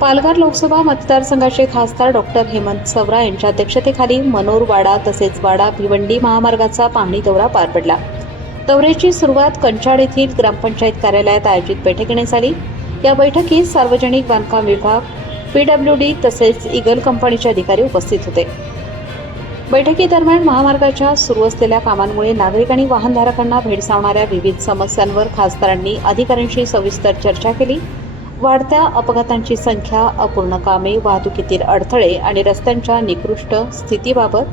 पालघर लोकसभा मतदारसंघाचे खासदार डॉक्टर हेमंत सवरा यांच्या अध्यक्षतेखाली मनोर वाडा तसेच वाडा भिवंडी महामार्गाचा पाहणी दौरा पार पडला। दौऱ्याची सुरुवात कंचाड येथील ग्रामपंचायत कार्यालयात आयोजित बैठकीने झाली। या बैठकीत सार्वजनिक बांधकाम विभाग, PWD तसेच ईगल कंपनीचे अधिकारी उपस्थित होते। बैठकीदरम्यान महामार्गाच्या सुरू असलेल्या कामांमुळे नागरिक आणि वाहनधारकांना भेडसावणाऱ्या विविध समस्यांवर खासदारांनी अधिकाऱ्यांशी सविस्तर चर्चा केली। वाढत्या अपघातांची संख्या, अपूर्ण कामे, वाहतुकीतील अडथळे आणि रस्त्यांच्या निकृष्ट स्थितीबाबत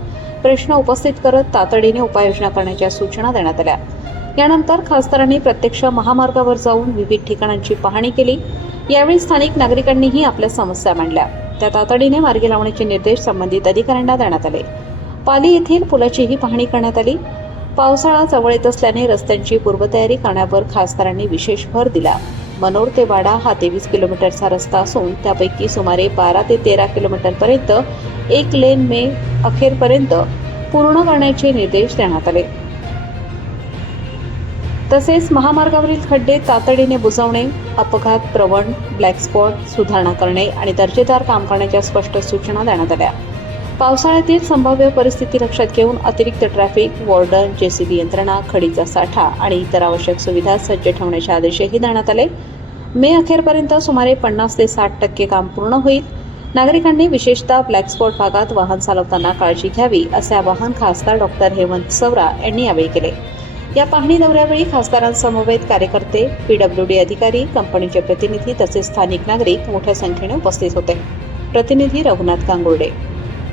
प्रश्न उपस्थित करत तातडीने उपाययोजना करण्याच्या सूचना देण्यात आल्या। यानंतर खासदारांनी प्रत्यक्ष महामार्गावर जाऊन विविध ठिकाणांची पाहणी केली। यावेळी स्थानिक नागरिकांनीही आपल्या समस्या मांडल्या, त्या तातडीने मार्गी लावण्याचे निर्देश संबंधित अधिकाऱ्यांना देण्यात आले। पाली येथील पुलाचीही पाहणी करण्यात आली। पावसाळा जवळ येत असल्याने रस्त्यांची पूर्वतयारी करण्यावर खासदारांनी विशेष भर दिला। मनोर ते वाडा हा 23 किलोमीटरचा रस्ता असून त्यापैकी सुमारे 12 ते 13 किलोमीटरपर्यंत एक लेन मे अखेरपर्यंत पूर्ण करण्याचे निर्देश देण्यात आले। तसेच महामार्गावरील खड्डे तातडीने बुजवणे, अपघात प्रवण ब्लॅक स्पॉट सुधारणा करणे आणि दर्जेदार काम करण्याच्या स्पष्ट सूचना देण्यात आल्या। पावसाळ्यातील संभाव्य परिस्थिती लक्षात घेऊन अतिरिक्त ट्रॅफिक वॉर्डन, JCB यंत्रणा, खडीचा साठा आणि इतर आवश्यक सुविधा सज्ज ठेवण्याचे आदेशही देण्यात आले। मे अखेरपर्यंत सुमारे 50 ते 60% काम पूर्ण होईल। नागरिकांनी विशेषतः ब्लॅक स्पॉट भागात वाहन चालवताना काळजी घ्यावी, असे आवाहन खासदार डॉक्टर हेमंत सवरा यांनी यावेळी केले। या पाहणी दौऱ्यावेळी खासदारांसमवेत कार्यकर्ते, PWD अधिकारी, कंपनीचे प्रतिनिधी तसेच स्थानिक नागरिक मोठ्या संख्येने उपस्थित होते। प्रतिनिधी रघुनाथ गांगुर्डे।